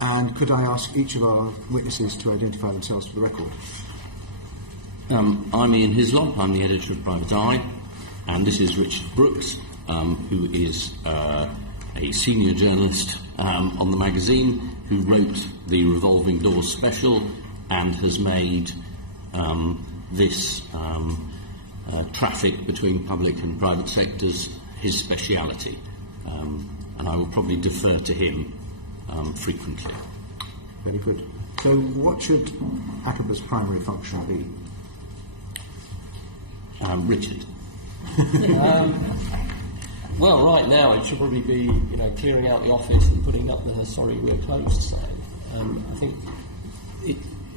And could I ask each of our witnesses to identify themselves for the record? I'm Ian Hislop, I'm the editor of Private Eye, and this is Richard Brooks, who is a senior journalist on the magazine, who wrote the Revolving Doors special and has made this traffic between public and private sectors his speciality. And I will probably defer to him frequently. Very good. So what should ACoBA's primary function be? Richard. Well, right now it should probably be, clearing out the office and putting up the "sorry, we're closed" sign. I think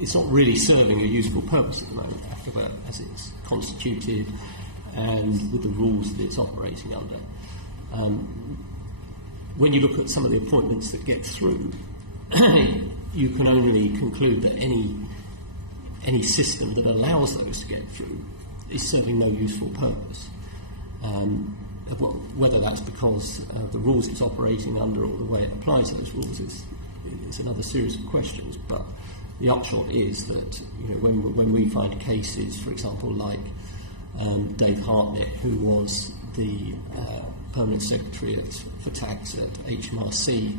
it's not really serving a useful purpose at the moment, ACoBA as it's constituted and with the rules that it's operating under. When you look at some of the appointments that get through, you can only conclude that any system that allows those to get through is serving no useful purpose. Whether that's because the rules it's operating under or the way it applies those rules is another series of questions. But the upshot is that when we find cases, for example, like Dave Hartnett, who was the Permanent Secretary for Tax at HMRC,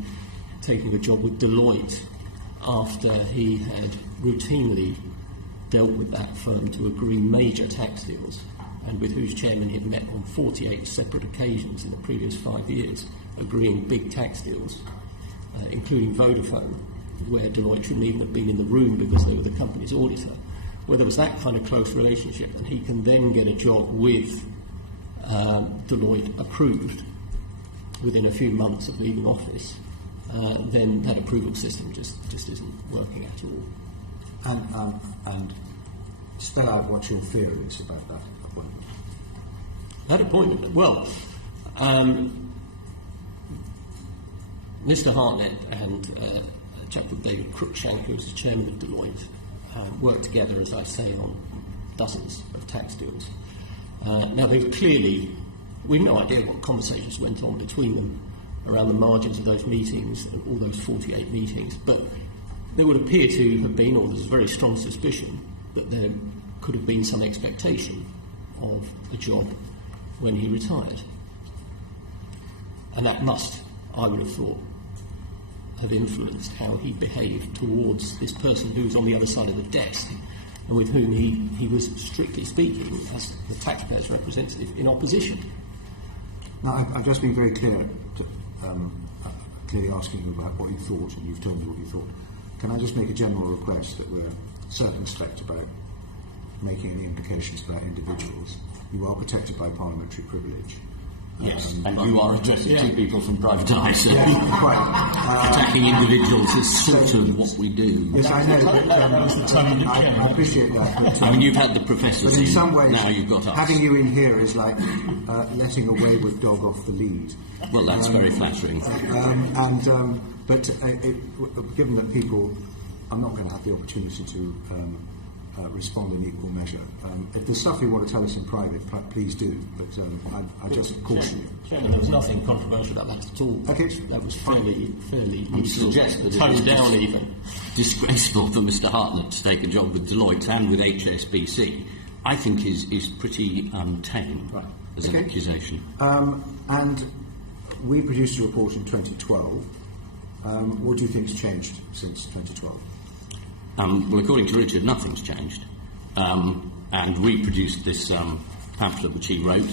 taking a job with Deloitte after he had routinely dealt with that firm to agree major tax deals, and with whose chairman he had met on 48 separate occasions in the previous 5 years, agreeing big tax deals, including Vodafone, where Deloitte shouldn't even have been in the room because they were the company's auditor. Where there was that kind of close relationship, and he can then get a job with Deloitte approved within a few months of leaving office, then that approval system just isn't working at all. And spell out what your theory is about that appointment. That appointment, well, Mr. Hartnett and a chap called David Cruikshank, who was the chairman of Deloitte, worked together, as I say, on dozens of tax deals. Now, we've no idea what conversations went on between them around the margins of those meetings and all those 48 meetings, but there would appear to have been, or there's a very strong suspicion, that there could have been some expectation of a job when he retired. And that must, I would have thought, have influenced how he behaved towards this person who was on the other side of the desk and with whom he was, strictly speaking, as the taxpayer's representative, in opposition. Now, I've just been very clear, clearly asking you about what you thought, and you've told me what you thought. Can I just make a general request that we're circumspect about making any implications about individuals? You are protected by parliamentary privilege. Yes, and you are addressing two people from Private Eye, so quite. Attacking individuals is sort of what we do. Yes, I know, but I appreciate that. I mean, you've had the professors but in some ways, now you've got us. Having you in here is like letting a wayward dog off the lead. Well, that's very flattering. But given that people, I'm not going to have the opportunity to respond in equal measure. If there's stuff you want to tell us in private, please do. But I just caution you. Chairman, there was nothing controversial about that at all. Okay. That was fairly suggest that toned down even. Disgraceful for Mr. Hartnett to take a job with Deloitte and with HSBC, I think is pretty tame as an accusation. And we produced a report in 2012. What do you think has changed since 2012? Well, according to Richard, nothing's changed. And we produced this pamphlet which he wrote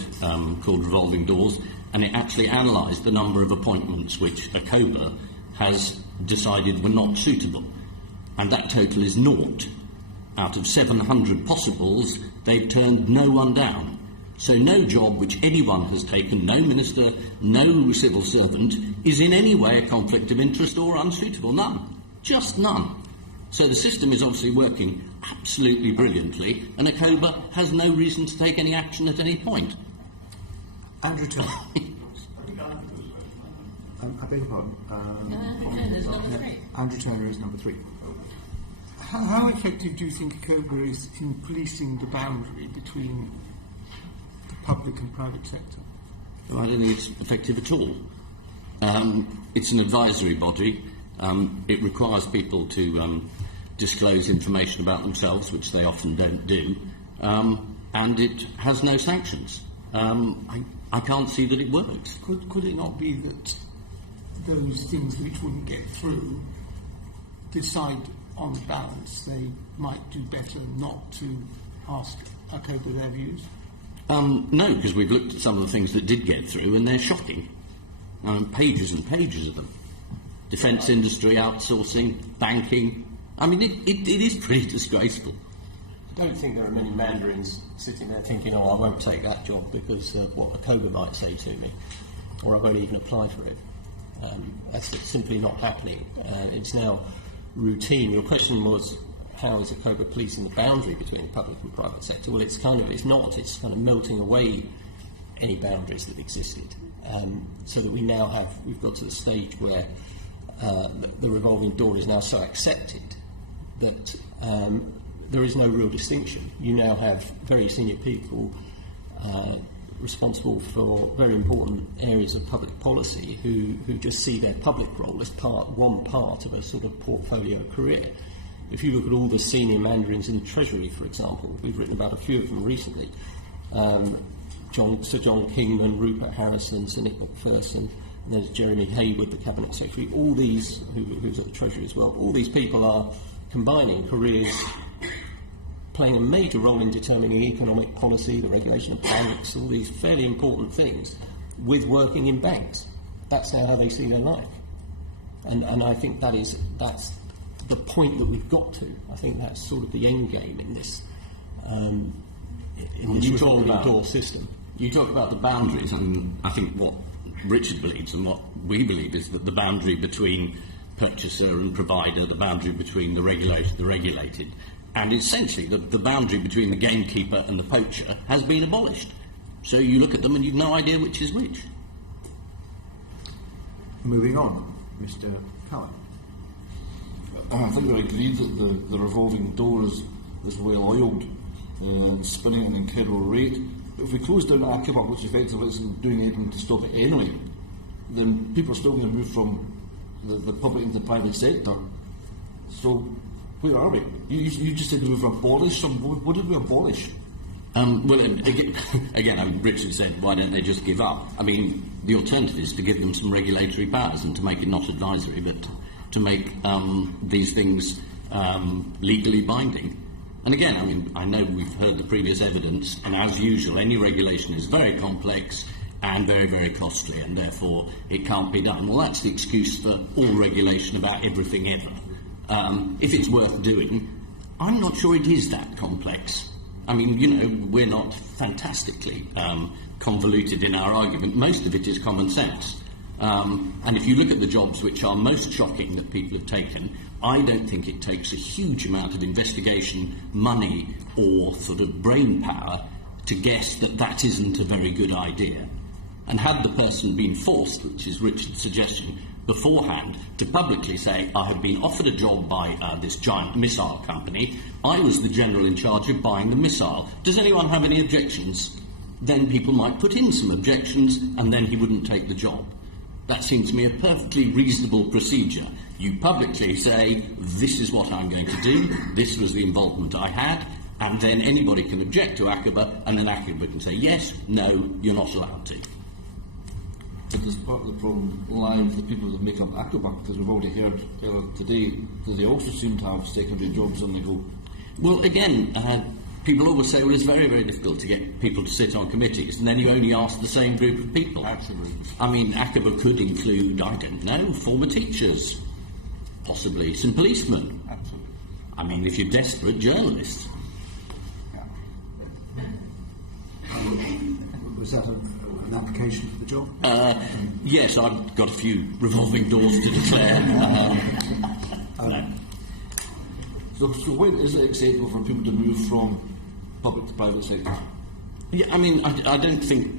called Revolving Doors, and it actually analysed the number of appointments which ACoBA has decided were not suitable. And that total is 0. Out of 700 possibles, they've turned no one down. So no job which anyone has taken, no minister, no civil servant, is in any way a conflict of interest or unsuitable. None. Just none. So the system is obviously working absolutely brilliantly, and ACoBA has no reason to take any action at any point. Andrew Turner. I beg your pardon. Andrew Turner is number 3. How effective do you think ACoBA is in policing the boundary between the public and private sector? Well, I don't think it's effective at all. It's an advisory body. It requires people to disclose information about themselves, which they often don't do, and it has no sanctions. I can't see that it works. Could it not be that those things which wouldn't get through decide on balance they might do better not to ask ACoBA their views? No, because we've looked at some of the things that did get through and they're shocking. Pages and pages of them. Defence industry, outsourcing, banking. I mean, it is pretty disgraceful. I don't think there are many mandarins sitting there thinking, I won't take that job because of what ACoBA might say to me, or I won't even apply for it. That's simply not happening. It's now routine. Your question was, how is ACoBA policing the boundary between the public and private sector? Well, it's kind of melting away any boundaries that existed. So that we've got to the stage where the revolving door is now so accepted that there is no real distinction. You now have very senior people responsible for very important areas of public policy who just see their public role as one part of a sort of portfolio career. If you look at all the senior mandarins in the Treasury, for example, we've written about a few of them recently, Sir John Kingman, Rupert Harrison, Sir Nick McPherson, and there's Jeremy Hayward, the Cabinet Secretary, all these, who's at the Treasury as well, all these people are combining careers, playing a major role in determining economic policy, the regulation of banks, all these fairly important things, with working in banks. That's now how they see their life. And I think that's the point that we've got to. I think that's sort of the end game in this revolving door system. You talk about the boundaries, and I think what Richard believes and what we believe is that the boundary between purchaser and provider, the boundary between the regulated, and essentially the boundary between the gamekeeper and the poacher has been abolished. So you look at them and you've no idea which is which. Moving on, Mr. Cowan. I think I agree that the revolving door is well oiled and spinning at an incredible rate. But if we close down ACoBA, which effectively isn't doing anything to stop it anyway, then people are still going to move from the public into the private sector. So where are we? You just said we would abolish some. What did we abolish? Well, again, Richard said, why don't they just give up? I mean, the alternative is to give them some regulatory powers and to make it not advisory, but to make these things legally binding. And again, I mean, I know we've heard the previous evidence, and as usual, any regulation is very complex and very, very costly, and therefore it can't be done. Well, that's the excuse for all regulation about everything ever. If it's worth doing, I'm not sure it is that complex. I mean, we're not fantastically convoluted in our argument. Most of it is common sense. And if you look at the jobs which are most shocking that people have taken, I don't think it takes a huge amount of investigation, money, or sort of brain power to guess that that isn't a very good idea. And had the person been forced, which is Richard's suggestion, beforehand to publicly say, I have been offered a job by this giant missile company, I was the general in charge of buying the missile. Does anyone have any objections? Then people might put in some objections and then he wouldn't take the job. That seems to me a perfectly reasonable procedure. You publicly say, this is what I'm going to do, this was the involvement I had, and then anybody can object to ACoBA, and then ACoBA can say, yes, no, you're not allowed to. But there's part of the problem lies with the people that make up ACoBA, because we've already heard earlier today that they also seem to have secondary jobs on the go. Well, again, people always say, well, it's very, very difficult to get people to sit on committees, and then you only ask the same group of people. Absolutely. I mean, ACoBA could include, I don't know, former teachers, possibly some policemen. Absolutely. I mean, if you're desperate, journalists. Was that an application for the job? Yes, I've got a few revolving doors to declare. So when is it acceptable for people to move from public to private sector? Yeah, I mean, I don't think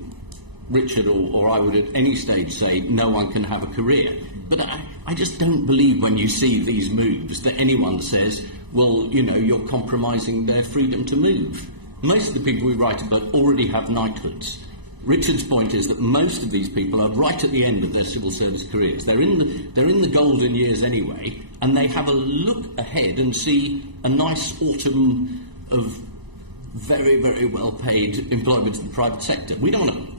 Richard or I would at any stage say no one can have a career. But I just don't believe when you see these moves that anyone says, well, you're compromising their freedom to move. Most of the people we write about already have knighthoods. Richard's point is that most of these people are right at the end of their civil service careers. They're in the golden years anyway, and they have a look ahead and see a nice autumn of very, very well-paid employment in the private sector. We don't want to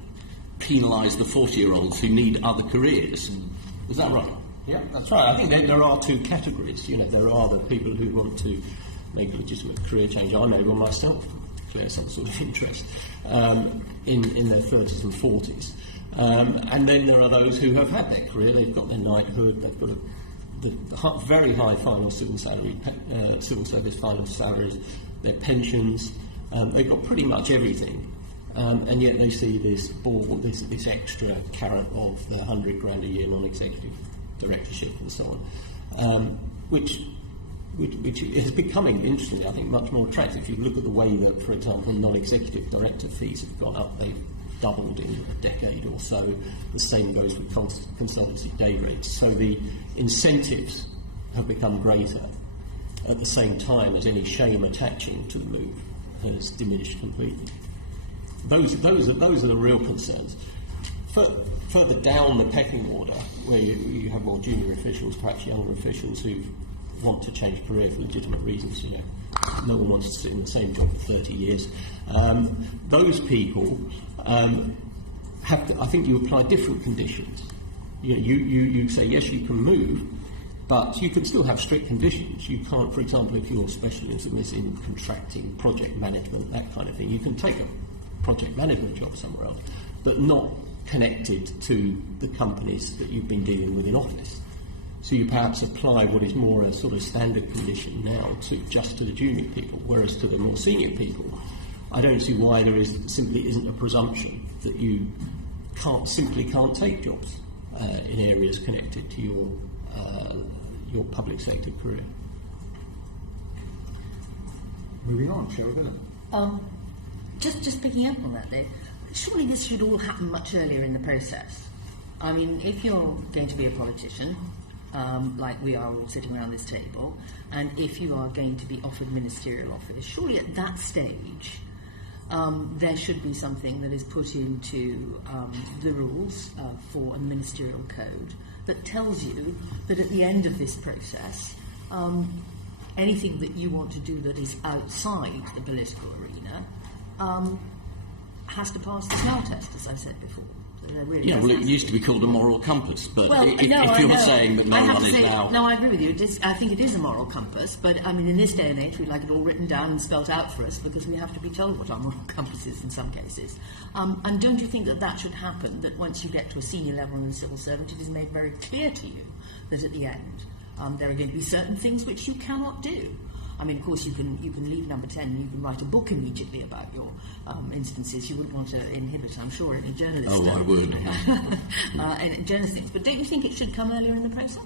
penalise the 40-year-olds who need other careers. Is that right? Yeah, that's right. I think there are two categories. You know, there are the people who want to make a legitimate career change. I may well myself declare some sort of interest in their 30s and 40s. And then there are those who have had their career, they've got their knighthood, they've got the very high final civil service final salaries, their pensions, they've got pretty much everything. And yet they see this this extra carrot of the $100,000 a year non-executive directorship and so on, which is becoming, interestingly, I think, much more attractive. If you look at the way that, for example, non-executive director fees have gone up, they've doubled in a decade or so. The same goes with consultancy day rates. So the incentives have become greater at the same time as any shame attaching to the move has diminished completely. Those are the real concerns. Further down the pecking order, where you have more junior officials, perhaps younger officials who want to change career for legitimate reasons, you know, no one wants to sit in the same job for 30 years. Those people have to, I think you apply different conditions. You say, yes, you can move, but you can still have strict conditions. You can't, for example, if your specialism is in contracting, project management, that kind of thing, you can take a project management job somewhere else, but not connected to the companies that you've been dealing with in office. So you perhaps apply what is more a sort of standard condition now just to the junior people, whereas to the more senior people, I don't see why there simply isn't a presumption that you can't take jobs in areas connected to your public sector career. Moving on, shall we go? Just picking up on that, though, surely this should all happen much earlier in the process. I mean, if you're going to be a politician, like we are all sitting around this table, and if you are going to be offered ministerial office, surely at that stage there should be something that is put into the rules for a ministerial code that tells you that at the end of this process, anything that you want to do that is outside the political arena has to pass the smell test, as I said before. Really it used to be called a moral compass, but if you're saying that no one is now... No, I agree with you. I think it is a moral compass, but I mean, in this day and age, we'd like it all written down and spelt out for us because we have to be told what our moral compass is in some cases. And don't you think that should happen, that once you get to a senior level in the civil service, it is made very clear to you that at the end there are going to be certain things which you cannot do? I mean, of course, you can leave number 10 and you can write a book immediately about your instances. You wouldn't want to inhibit, I'm sure, any journalist. Oh, I would. Any journalist things. But don't you think it should come earlier in the process?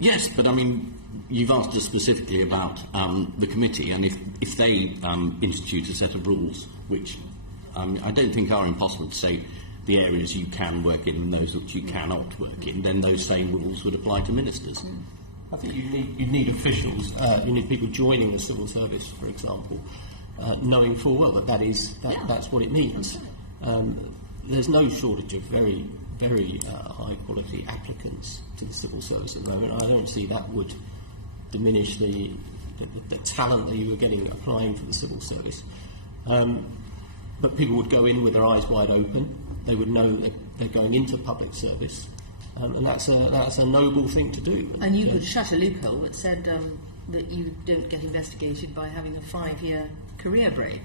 Yes, but I mean, you've asked us specifically about the committee, and if they institute a set of rules, which I don't think are impossible to say the areas you can work in and those which you cannot work in, then those same rules would apply to ministers. I think you need officials, you need people joining the civil service, for example, knowing full well that's what it means. There's no shortage of very, very high quality applicants to the civil service at the moment. I don't see that would diminish the talent that you were getting applying for the civil service. But people would go in with their eyes wide open. They would know that they're going into public service. And that's a noble thing to do. And you could shut a loophole that said that you don't get investigated by having a 5-year career break,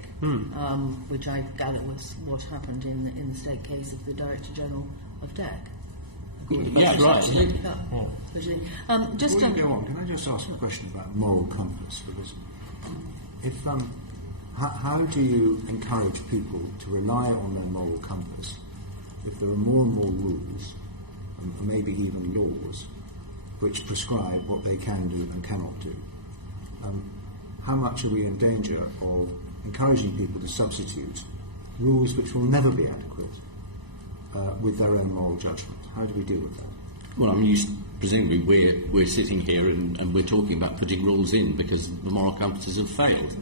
which I gather was what happened in the state case of the Director General of DEC. Yeah, right. Just before you go on, can I just ask a question about moral compass? Because if how do you encourage people to rely on their moral compass if there are more and more rules, and maybe even laws, which prescribe what they can do and cannot do? How much are we in danger of encouraging people to substitute rules which will never be adequate with their own moral judgment? How do we deal with that? Well, I mean, presumably we're sitting here and we're talking about putting rules in because the moral compasses have failed.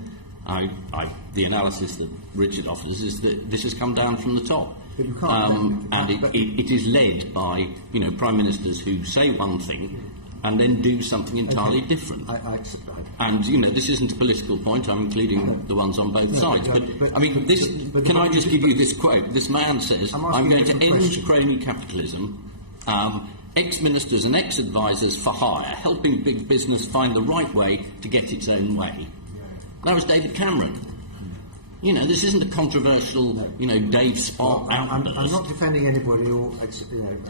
the analysis that Richard offers is that this has come down from the top. But you can't, and it is led by prime ministers who say one thing and then do something entirely different. I accept that. And this isn't a political point. I'm including the ones on both sides. But I mean, can I just give you this quote? This man says, "I'm going to end crony capitalism. Ex-ministers and ex-advisors for hire, helping big business find the right way to get its own way." That was David Cameron. This isn't a controversial, Dave Spark outburst. I'm not defending anybody or,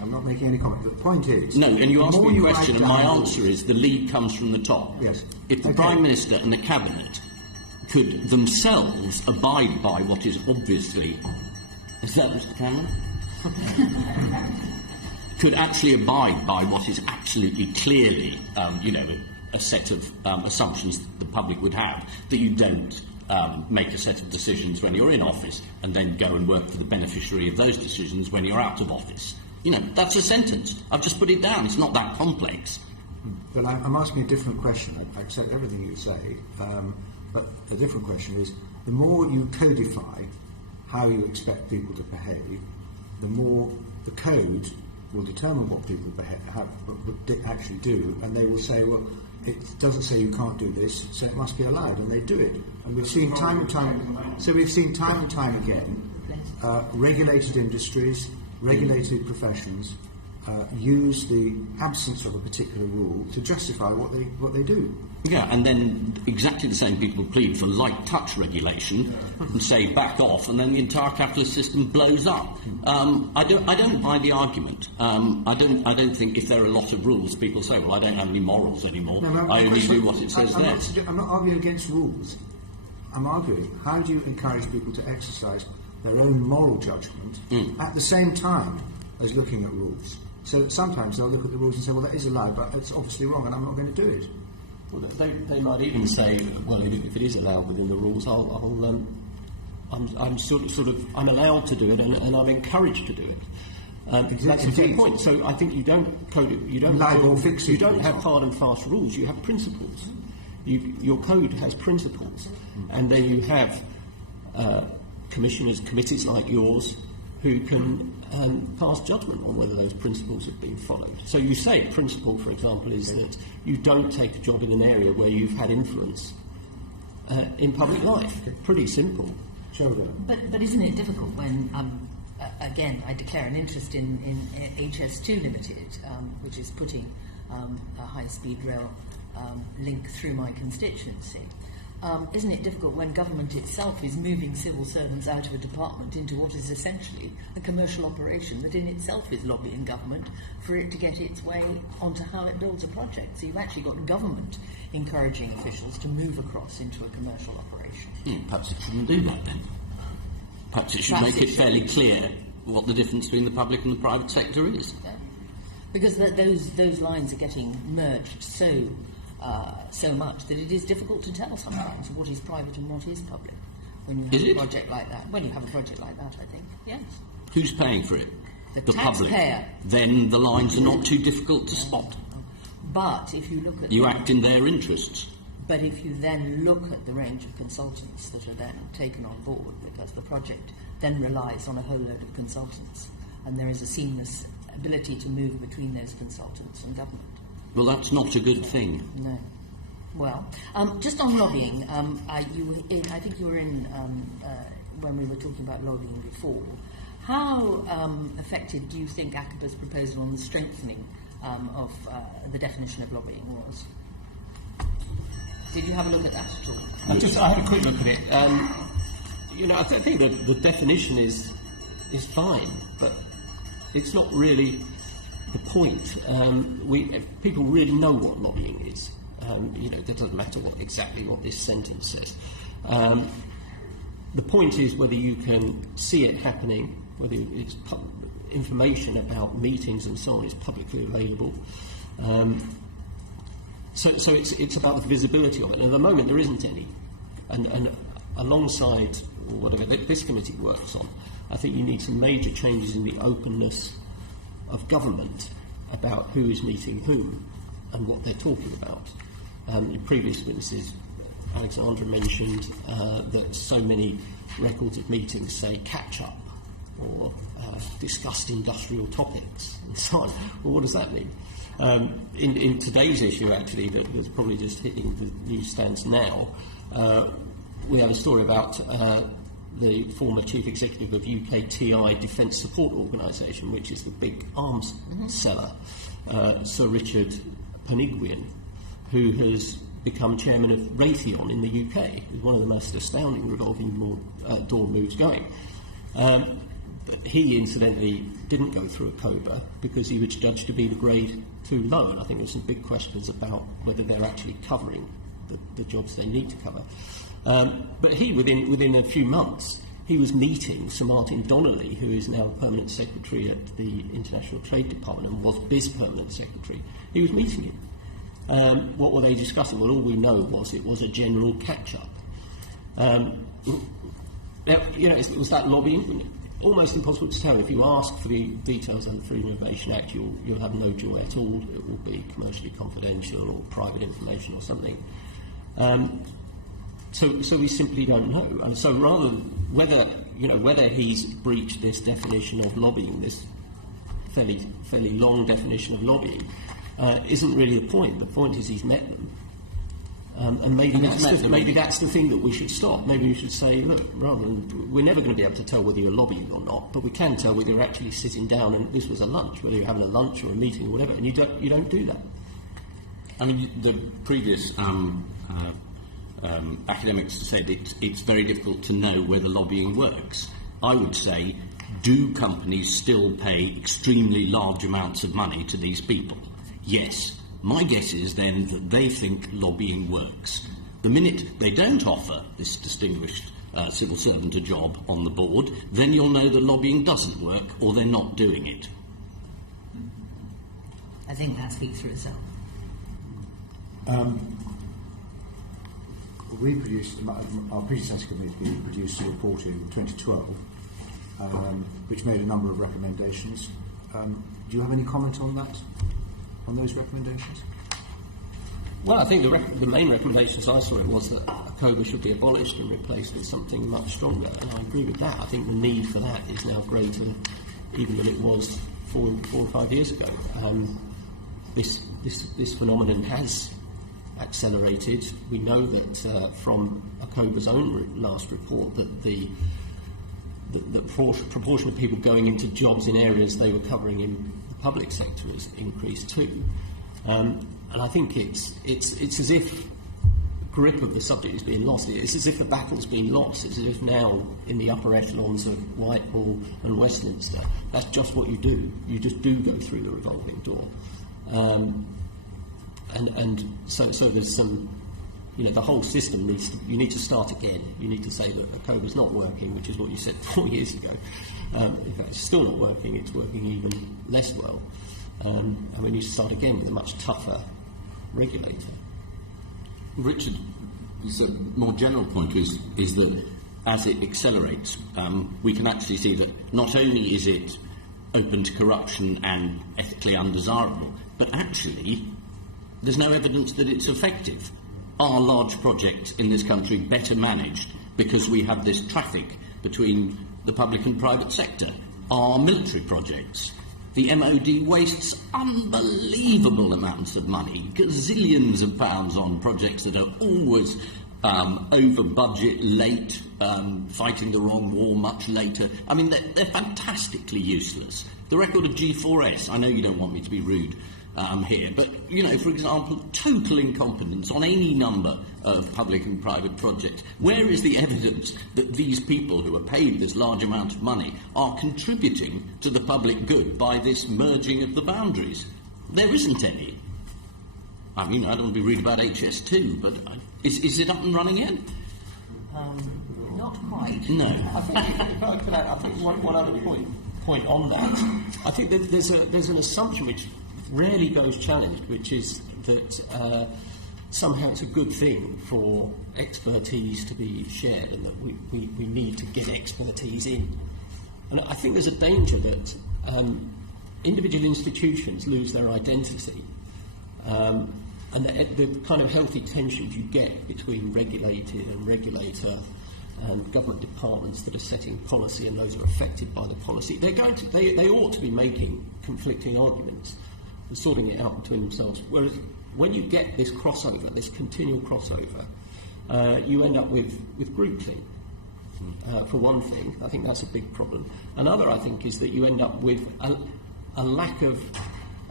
I'm not making any comment. But the point is... No, and you asked me a question, and my answer is the lead comes from the top. Yes. If the Prime Minister and the Cabinet could themselves abide by what is obviously... Is that Mr Cameron? could actually abide by what is absolutely clearly, a set of assumptions that the public would have, that you don't make a set of decisions when you're in office and then go and work for the beneficiary of those decisions when you're out of office. That's a sentence. I've just put it down. It's not that complex. But I'm asking a different question. I accept everything you say, but a different question is, the more you codify how you expect people to behave, the more the code will determine what people actually do, and they will say, well, it doesn't say you can't do this, so it must be allowed, and they do it. And we've seen time and time again, regulated industries, regulated professions use the absence of a particular rule to justify what they do. Yeah, and then exactly the same people plead for light touch regulation and say back off, and then the entire capitalist system blows up. I don't buy the argument. I don't think if there are a lot of rules, people say, well, I don't have any morals anymore. I only do what it says there. I'm not arguing against rules. I'm arguing, how do you encourage people to exercise their own moral judgment at the same time as looking at rules? So sometimes they'll look at the rules and say, well, that is allowed, but it's obviously wrong, and I'm not going to do it. Well, they might even say, well, if it is allowed within the rules, I'm allowed to do it, and I'm encouraged to do it. That's a fair point. So I think you don't code it. You don't have hard and fast rules. You have principles. Your code has principles, and then you have commissioners, committees like yours, who can pass judgment on whether those principles have been followed. So you say a principle, for example, is that you don't take a job in an area where you've had influence in public life. Pretty simple. But isn't it difficult when, again, I declare an interest in HS2 Limited, which is putting a high-speed rail link through my constituency. Isn't it difficult when government itself is moving civil servants out of a department into what is essentially a commercial operation that in itself is lobbying government for it to get its way onto how it builds a project? So you've actually got government encouraging officials to move across into a commercial operation. Perhaps it shouldn't do that then. Perhaps it should make it fairly clear what the difference between the public and the private sector is. Yeah. Because those lines are getting merged so much that it is difficult to tell sometimes what is private and what is public when you have a project like that. When you have a project like that, I think, yes. Who's paying for it? The public. taxpayer. Then the lines are not too difficult to spot. But if you look at... You act in their interests. But if you then look at the range of consultants that are then taken on board, because the project then relies on a whole load of consultants, and there is a seamless ability to move between those consultants and government. Well, that's not a good thing. No. Well, just on lobbying, I think you were in when we were talking about lobbying before. How effective do you think ACoBA's proposal on the strengthening of the definition of lobbying was? Did you have a look at that at all? I had a quick look at it. I think the definition is fine, but it's not really the point. If people really know what lobbying is. It doesn't matter exactly what this sentence says. The point is whether you can see it happening, whether it's information about meetings and so on is publicly available. So it's about the visibility of it. And at the moment there isn't any. And alongside or whatever this committee works on, I think you need some major changes in the openness of government about who is meeting whom and what they're talking about. Previous witnesses Alexandra mentioned that so many records of meetings say catch up or discussed industrial topics and so on. Well, what does that mean? In today's issue, actually, that's probably just hitting the newsstands now, we have a story about the former chief executive of UKTI Defence Support Organisation, which is the big arms seller, Sir Richard Panigwian, who has become chairman of Raytheon in the UK. It's one of the most astounding revolving door moves going. He, incidentally, didn't go through ACoBA because he was judged to be the grade too low, and I think there's some big questions about whether they're actually covering the jobs they need to cover. But he, within a few months, he was meeting Sir Martin Donnelly, who is now Permanent Secretary at the International Trade Department and was BIS Permanent Secretary. He was meeting him. What were they discussing? Well, all we know was it was a general catch-up. Now, was that lobbying? Almost impossible to tell. If you ask for the details of the Freedom of Information Act, you'll have no joy at all. It will be commercially confidential or private information or something. So we simply don't know. And so rather whether he's breached this definition of lobbying, this fairly long definition of lobbying, isn't really the point. The point is he's met them. And maybe that's the thing that we should stop. Maybe we should say, look, rather than, we're never going to be able to tell whether you're lobbying or not, but we can tell whether you're actually sitting down and this was a lunch, whether you're having a lunch or a meeting or whatever, and you don't do that. I mean, the previous academics said it's very difficult to know whether lobbying works. I would say, do companies still pay extremely large amounts of money to these people? Yes. My guess is then that they think lobbying works. The minute they don't offer this distinguished civil servant a job on the board, then you'll know that lobbying doesn't work or they're not doing it. I think that speaks for itself. Our predecessor committee produced a report in 2012 which made a number of recommendations. Do you have any comment on that? On those recommendations? Well, I think the main recommendations I saw was that ACoBA should be abolished and replaced with something much stronger, and I agree with that. I think the need for that is now greater even than it was 4 or 5 years ago. This phenomenon has accelerated. We know that from ACoBA's own last report that the proportion of people going into jobs in areas they were covering in the public sector has increased too. And I think it's as if grip of the subject is being lost. It's as if the battle's been lost. It's as if now in the upper echelons of Whitehall and Westminster, that's just what you do. You just do go through the revolving door. So there's some, the whole system you need to start again. You need to say that ACoBA's not working, which is what you said 4 years ago. In fact, it's still not working. It's working even less well. And we need to start again with a much tougher regulator. Richard, the more general point is that as it accelerates, we can actually see that not only is it open to corruption and ethically undesirable, but actually there's no evidence that it's effective. Are large projects in this country better managed because we have this traffic between the public and private sector? Are military projects? The MOD wastes unbelievable amounts of money, gazillions of pounds on projects that are always over budget, late, fighting the wrong war much later. I mean, they're fantastically useless. The record of G4S, I know you don't want me to be rude here, but, for example, total incompetence on any number of public and private projects. Where is the evidence that these people who are paid this large amount of money are contributing to the public good by this merging of the boundaries? There isn't any. I mean, I don't want to be rude about HS2, but is it up and running yet? Not quite. No. I think one other point on that. I think that there's an assumption which rarely goes challenged, which is that somehow it's a good thing for expertise to be shared and that we need to get expertise in. And I think there's a danger that individual institutions lose their identity. the kind of healthy tensions you get between regulated and regulator and government departments that are setting policy and those who are affected by the policy, they ought to be making conflicting arguments and sorting it out between themselves. Whereas when you get this crossover, this continual crossover, you end up with groupthink. For one thing, I think that's a big problem. Another, I think, is that you end up with a lack of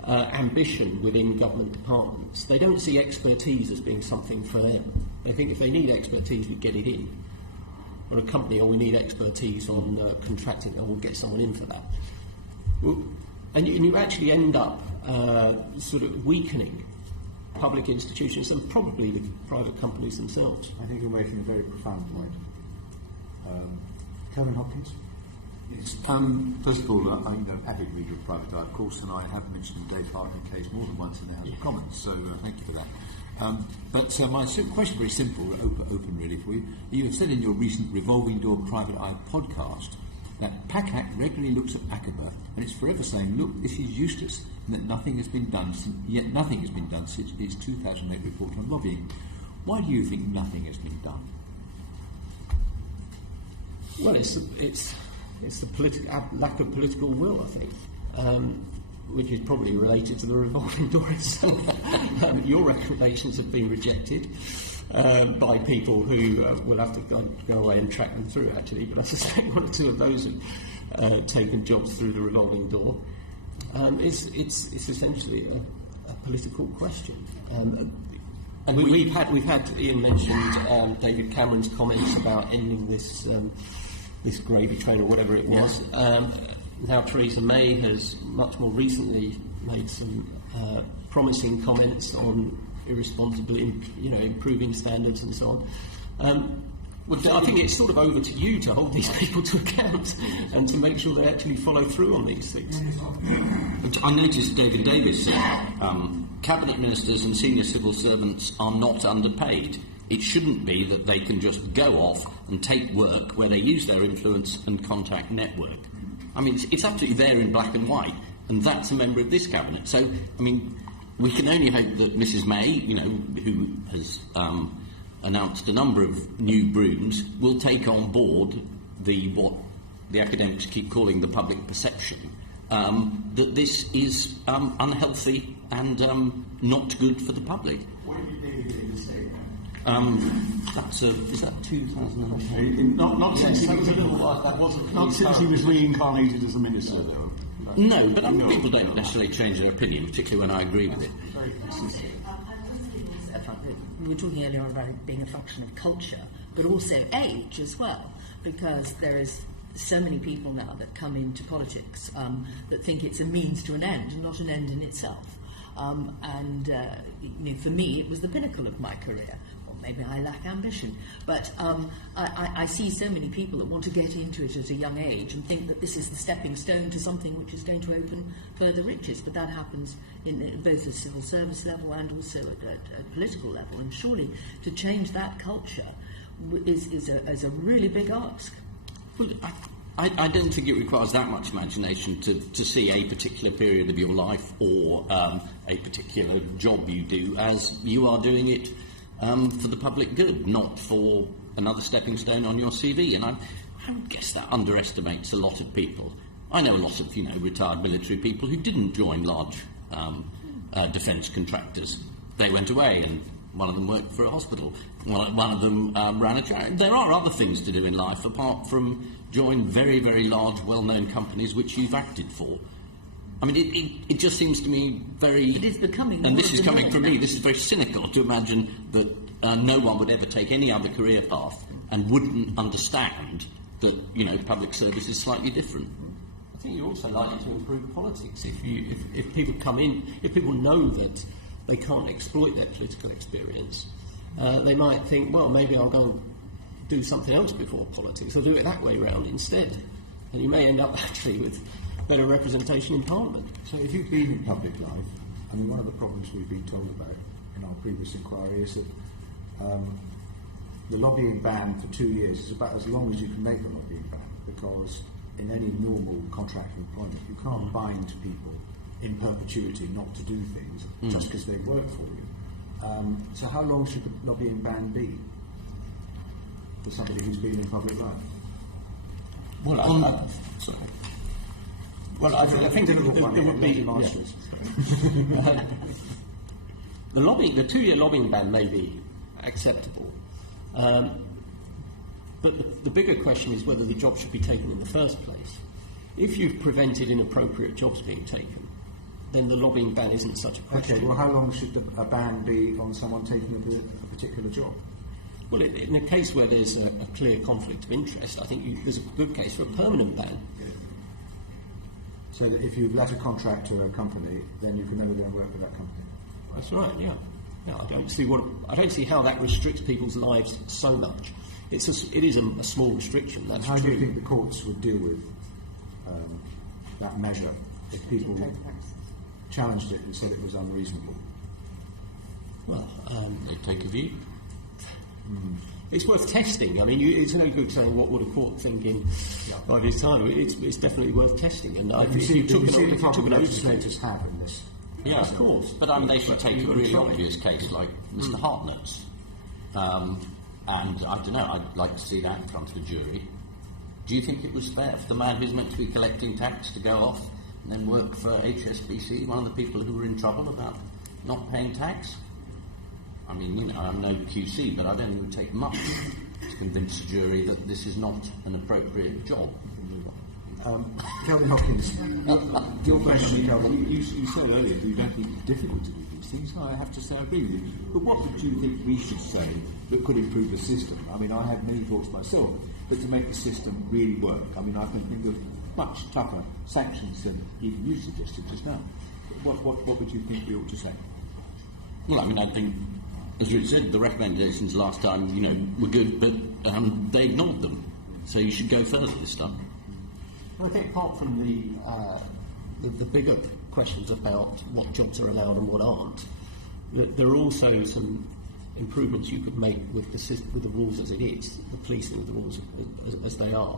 ambition within government departments. They don't see expertise as being something for them. They think if they need expertise, we get it in. Or a company, or we need expertise on contracting, and we'll get someone in for that. Well, and you actually end up sort of weakening public institutions and probably the private companies themselves. I think you're making a very profound point. Kevin Hopkins? Yes. First of all, I'm an avid reader of Private Eye, of course, and I have mentioned Dave Hartnett case more than once in the House of Commons, so thank you for that. But my question, very simple, open really for you. You have said in your recent Revolving Door Private Eye podcast that PACAC regularly looks at ACoBA and it's forever saying, look, this is useless, and that nothing has been done, yet nothing has been done since its 2008 report on lobbying. Why do you think nothing has been done? Well, it's the lack of political will, I think, which is probably related to the revolving door itself. Your recommendations have been rejected by people who will have to go away and track them through, actually, but I suspect one or two of those have taken jobs through the revolving door. It's essentially a political question. And we've had Ian mentioned David Cameron's comments about ending this gravy train or whatever it was. Now Theresa May has much more recently made some promising comments on irresponsibility, improving standards and so on. Well, I think it's sort of over to you to hold these people to account and to make sure they actually follow through on these things. I noticed David Davis said cabinet ministers and senior civil servants are not underpaid. It shouldn't be that they can just go off and take work where they use their influence and contact network. I mean, it's absolutely there in black and white, and that's a member of this cabinet. So, I mean, we can only hope that Mrs May, who has announced a number of new brooms, will take on board what the academics keep calling the public perception, that this is unhealthy and not good for the public. What did David Davis say? Is that 2008? Not since he was a little while. That wasn't. Not since he was reincarnated as a minister, though. No, but people don't necessarily change their opinion, particularly when I agree with it. We were talking earlier on about it being a function of culture, but also age as well, because there is so many people now that come into politics that think it's a means to an end and not an end in itself. For me, it was the pinnacle of my career. Maybe I lack ambition, but I see so many people that want to get into it at a young age and think that this is the stepping stone to something which is going to open further riches. But that happens in both at civil service level and also at political level. And surely to change that culture is a really big ask. Well, I don't think it requires that much imagination to see a particular period of your life or a particular job you do as you are doing it for the public good, not for another stepping stone on your CV. And I would guess that underestimates a lot of people. I know a lot of retired military people who didn't join large defence contractors. They went away, and one of them worked for a hospital. One of them ran a charity. There are other things to do in life apart from join very, very large, well-known companies which you've acted for. I mean, it just seems to me very... It is becoming... And this is coming from me. This is very cynical to imagine that no one would ever take any other career path and wouldn't understand that, public service is slightly different. I think you're also likely to improve politics if people come in, if people know that they can't exploit their political experience. They might think, well, maybe I'll go and do something else before politics, or do it that way round instead. And you may end up actually with better representation in Parliament. So if you've been in public life, I mean, one of the problems we've been told about in our previous inquiry is that the lobbying ban for 2 years is about as long as you can make the lobbying ban, because in any normal contract of employment, you can't bind people in perpetuity not to do things just because they work for you. So how long should the lobbying ban be for somebody who's been in public life? Well, I think there would be the 2-year lobbying ban may be acceptable, but the bigger question is whether the job should be taken in the first place. If you've prevented inappropriate jobs being taken, then the lobbying ban isn't such a question. Okay, well, how long should a ban be on someone taking a particular job? Well, in a case where there's a clear conflict of interest, I think there's a good case for a permanent ban. So that if you've let a contract to a company, then you can never go and work for that company. That's right. Yeah. No, I don't see how that restricts people's lives so much. It is a small restriction. That's how true. do you think the courts would deal with that measure if people challenged it and said it was unreasonable? Well, They take a view. it's worth testing. I mean, it's no good saying what would a court think in 5 years' time. It's definitely worth testing. And You see the problem legislators have in this. Yeah, of course. But they should take a really obvious case like Mr. Hartnett's. And I don't know, I'd like to see that in front of the jury. Do you think it was fair for the man who's meant to be collecting tax to go off and then work for HSBC, one of the people who were in trouble about not paying tax? I mean, I'm no QC, but I don't think it would take much to convince the jury that this is not an appropriate job. Kelvin Hopkins, your question, Kelvin. You said earlier that you don't think it's difficult to do these things. I have to say I agree with you. But what would you think we should say that could improve the system? I mean, I have many thoughts myself, but to make the system really work, I mean, I can think of much tougher sanctions than even you suggested just now. What would you think we ought to say? Well, I mean, I think, as you said, the recommendations last time, were good, but they ignored them. So you should go further this time. I think apart from the bigger questions about what jobs are allowed and what aren't, there are also some improvements you could make with the rules as it is, the policing of the rules as they are.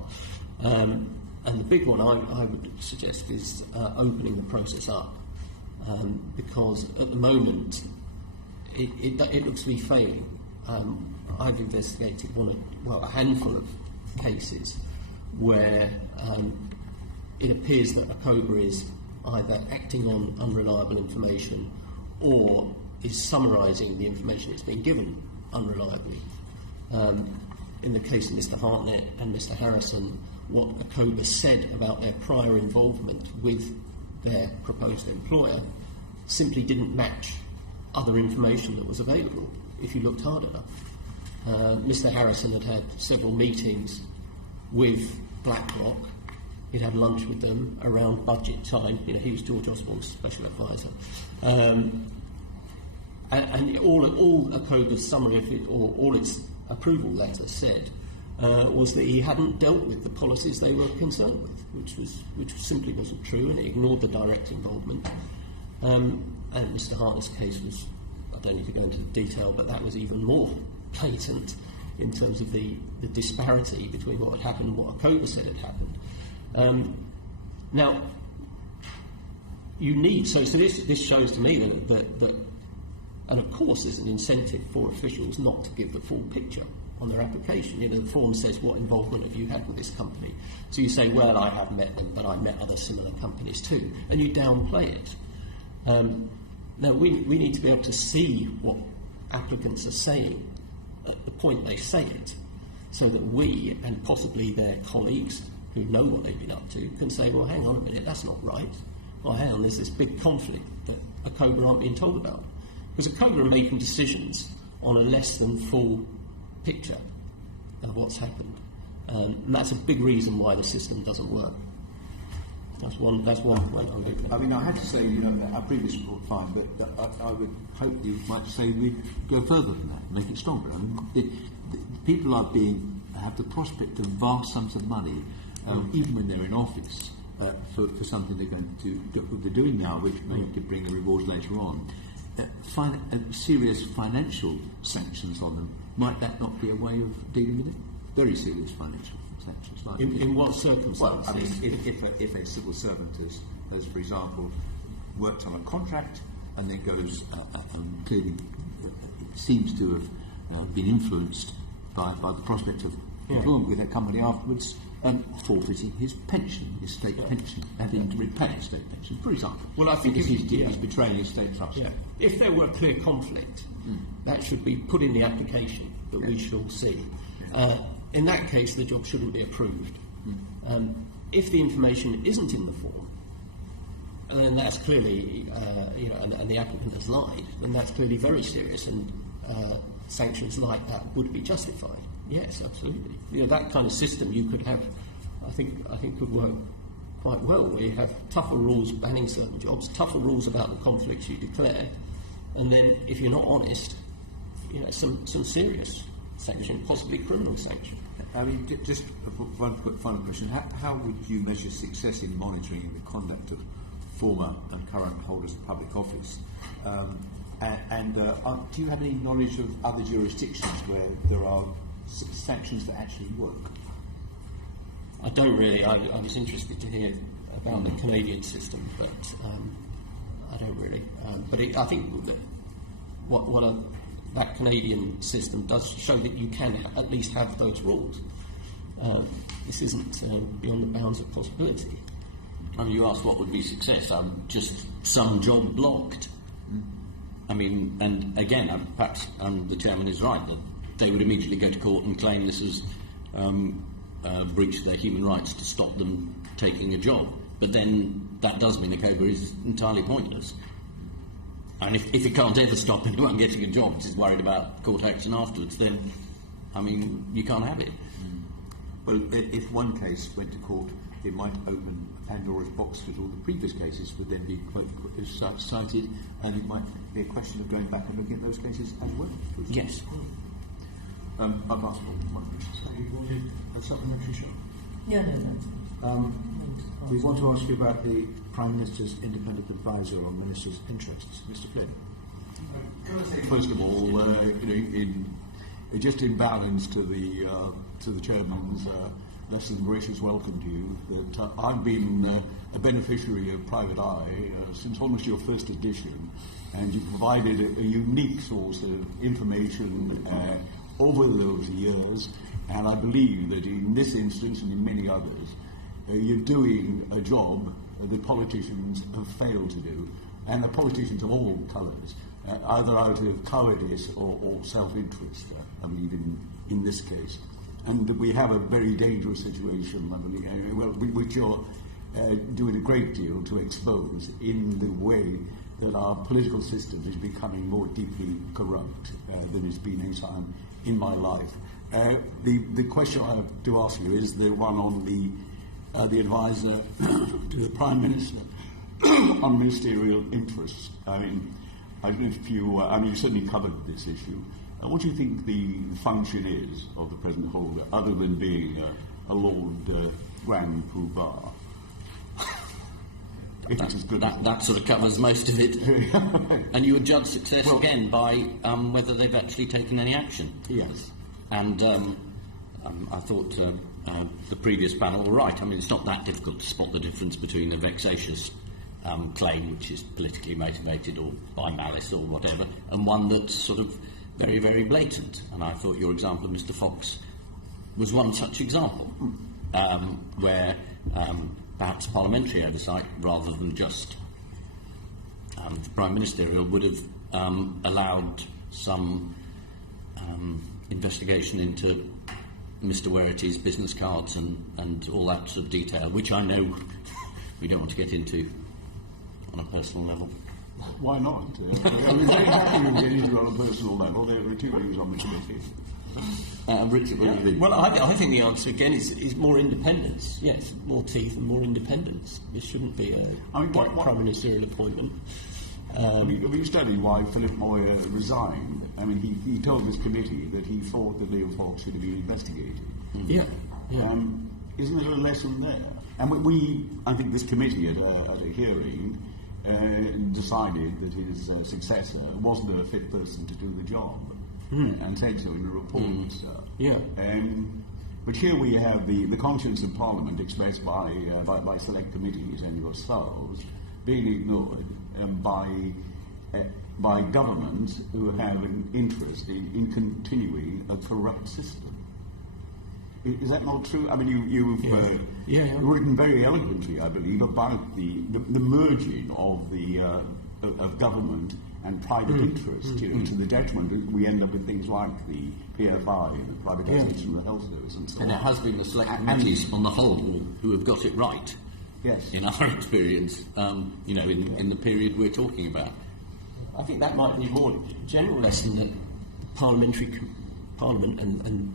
And the big one I would suggest is opening the process up, because at the moment it looks to be failing. I've investigated a handful of cases where it appears that ACoBA is either acting on unreliable information or is summarising the information it's been given unreliably. In the case of Mr. Hartnett and Mr. Harrison, what ACoBA said about their prior involvement with their proposed employer simply didn't match other information that was available if you looked hard enough. Mr. Harrison had had several meetings with BlackRock. He'd had lunch with them around budget time. He was George Osborne's special advisor. And all ACoBA's summary of it, or all its approval letter said, was that he hadn't dealt with the policies they were concerned with, which simply wasn't true, and it ignored the direct involvement. And Mr. Hartnett's case was, I don't need to go into the detail, but that was even more blatant in terms of the disparity between what had happened and what ACoBA said had happened. Now, you need, so this shows to me that, and of course there's an incentive for officials not to give the full picture on their application. The form says, what involvement have you had with this company? So you say, well, I have met them, but I met other similar companies too, and you downplay it. Now, we need to be able to see what applicants are saying at the point they say it, so that we, and possibly their colleagues who know what they've been up to, can say, well, hang on a minute, that's not right. Well, hang on, there's this big conflict that ACoBA aren't being told about. Because ACoBA are making decisions on a less than full picture of what's happened. And that's a big reason why the system doesn't work. That's one point. I mean, I have to say, our previous report fine, but I would hope you might say we go further than that, make it stronger. I mean, the people have the prospect of vast sums of money, even when they're in office, for something they're doing now, which may bring the rewards later on. Serious financial sanctions on them, might that not be a way of dealing with it? Very serious financial sanctions. Like in what circumstances? Well, I mean, if a civil servant has, for example, worked on a contract and then goes clearly seems to have been influenced by the prospect of employment with a company afterwards, forfeiting his pension, his state pension, having to repay a state pension, for example. Well, I think because he's betraying a state trust. Yeah. If there were a clear conflict, that should be put in the application that we shall see. In that case, the job shouldn't be approved. If the information isn't in the form, then that's clearly, and the applicant has lied, then that's clearly very serious, and sanctions like that would be justified. Yes, absolutely. That kind of system you could have, I think could work quite well, where you have tougher rules banning certain jobs, tougher rules about the conflicts you declare, and then if you're not honest, some serious sanction, possibly criminal sanction. I mean, just one quick final question. How would you measure success in monitoring the conduct of former and current holders of public office? Do you have any knowledge of other jurisdictions where there are sanctions that actually work? I don't really. I was interested to hear about the Canadian system, but I don't really. I think that that Canadian system does show that you can at least have those rules. This isn't beyond the bounds of possibility. I mean, you asked what would be success. Just some job blocked. I mean, and again, perhaps the chairman is right that they would immediately go to court and claim this has breached their human rights to stop them taking a job. But then that does mean ACoBA is entirely pointless. And if it can't ever stop anyone getting a job, which is worried about court action afterwards, then, I mean, you can't have it. Well, if one case went to court, it might open Pandora's box because all the previous cases would then be cited, and it might be a question of going back and looking at those cases as well. Yes. I've asked for one question. So you wanted a supplementary shot? No. We want to ask you about the Prime Minister's independent advisor on ministers' interests, Mr. Flynn. First of all, just in balance to the chairman's less than gracious welcome to you, that I've been a beneficiary of Private Eye since almost your first edition, and you provided a unique source of information over those years, and I believe that in this instance and in many others, you're doing a job that politicians have failed to do, and the politicians of all colours, either out of cowardice or self-interest, I believe in this case. And we have a very dangerous situation, I believe, which you're doing a great deal to expose in the way that our political system is becoming more deeply corrupt than it's been any time in my life. The question I have to ask you is the one on the advisor to the Prime Minister on ministerial interests. I mean, I don't know if you certainly covered this issue. What do you think the function is of the present holder, other than being a Lord Grand Poobah? That sort of covers most of it. And you would judge success again by whether they've actually taken any action. Yes. And I thought the previous panel were right. I mean, it's not that difficult to spot the difference between a vexatious claim, which is politically motivated or by malice or whatever, and one that's sort of very, very blatant. And I thought your example of Mr. Fox was one such example, where perhaps parliamentary oversight, rather than just the Prime Ministerial, would have allowed some investigation into Mr. Werrity's business cards and all that sort of detail, which I know we don't want to get into on a personal level. Why not? I'm very happy to get into it on a personal level. There are two views on the committee. Richard, what do you think? Well, I think the answer again is more independence. Yes, more teeth and more independence. This shouldn't be a Prime Ministerial appointment. Have you studied why Philip Moyer resigned? I mean, he told this committee that he thought that Leo Fox should have been investigated. Yeah. Isn't there a lesson there? And I think this committee at a hearing decided that his successor wasn't a fit person to do the job, and said so in the report. But here we have the conscience of Parliament expressed by select committees and yourselves being ignored by by governments who have an interest in continuing a corrupt system. Is that not true? I mean, you've written very eloquently, I believe, about the merging of the of government and private interest to the detriment. We end up with things like the PFI and the privatisation of the health service and so on. And it has been the select committees on the whole who have got it right. Yes. In our experience, in the period we're talking about. I think that might be a more general lesson that Parliament and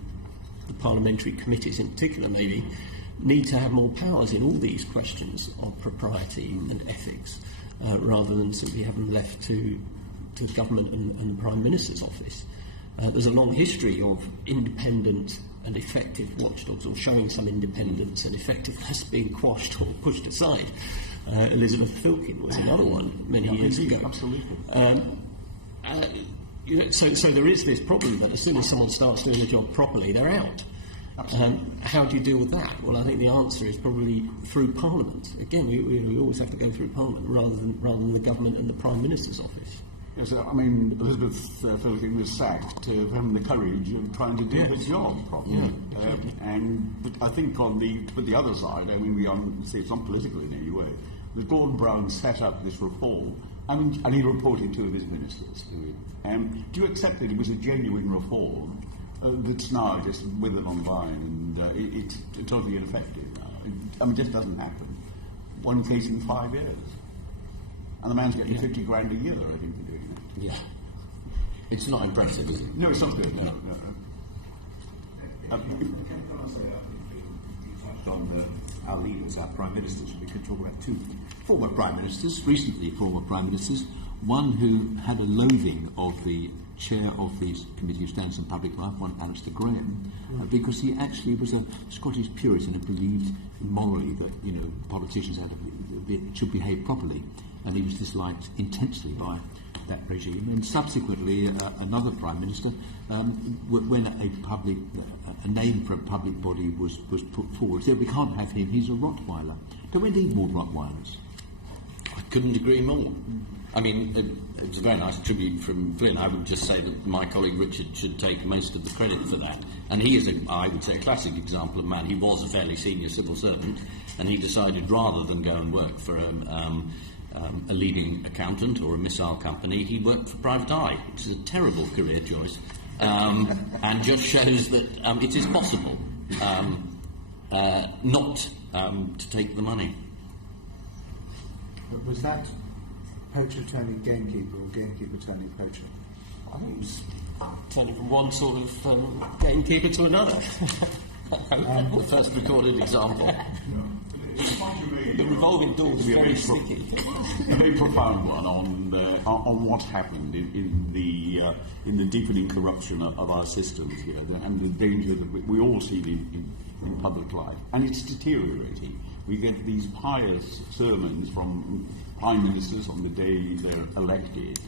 the parliamentary committees in particular maybe need to have more powers in all these questions of propriety and ethics, rather than simply have them left to government and the Prime Minister's office. There's a long history of independent and effective watchdogs, or showing some independence and effectiveness being quashed or pushed aside. Elizabeth Filkin was another one many years ago. Absolutely. So there is this problem that as soon as someone starts doing the job properly, they're out. How do you deal with that? Well, I think the answer is probably through Parliament. Again, we always have to go through Parliament rather than the government and the Prime Minister's office. Yes, I mean, Elizabeth Filkin was sacked for having the courage of trying to do the job properly. But I think on the other side, I mean, it's not political in any way, but Gordon Brown set up this reform, and he reported two of his ministers to it. Do you accept that it was a genuine reform that's now just withered on vine and it's totally ineffective now? It just doesn't happen. One case in 5 years. And the man's getting 50 grand a year, I think, for doing that. Yeah. It's not impressive, is it? No, it's not good. No. On our leaders, our prime ministers, we could talk about two former prime ministers, recently former prime ministers, one who had a loathing of the chair of the Committee of Standards and Public Life, one Alistair Graham, because he actually was a Scottish Puritan and believed morally that politicians should behave properly, and he was disliked intensely by that regime. And subsequently, another prime minister, when a name for a public body was put forward, said we can't have him. He's a Rottweiler. Do we need more Rottweilers? I couldn't agree more. I mean, it's a very nice tribute from Flynn. I would just say that my colleague Richard should take most of the credit for that. And he is, I would say, a classic example of a man. He was a fairly senior civil servant, and he decided rather than go and work for a leading accountant or a missile company, he worked for Private Eye, which is a terrible career choice, and just shows that it is possible not to take the money. But was that poacher turning gamekeeper or gamekeeper turning poacher? I think it was turning from one sort of gamekeeper to another. The first recorded example. The revolving door was very sticky. A very profound one on what happened in the deepening corruption of our systems here, and the danger that we all see in public life, and it's deteriorating. We get these pious sermons from prime ministers on the day they're elected.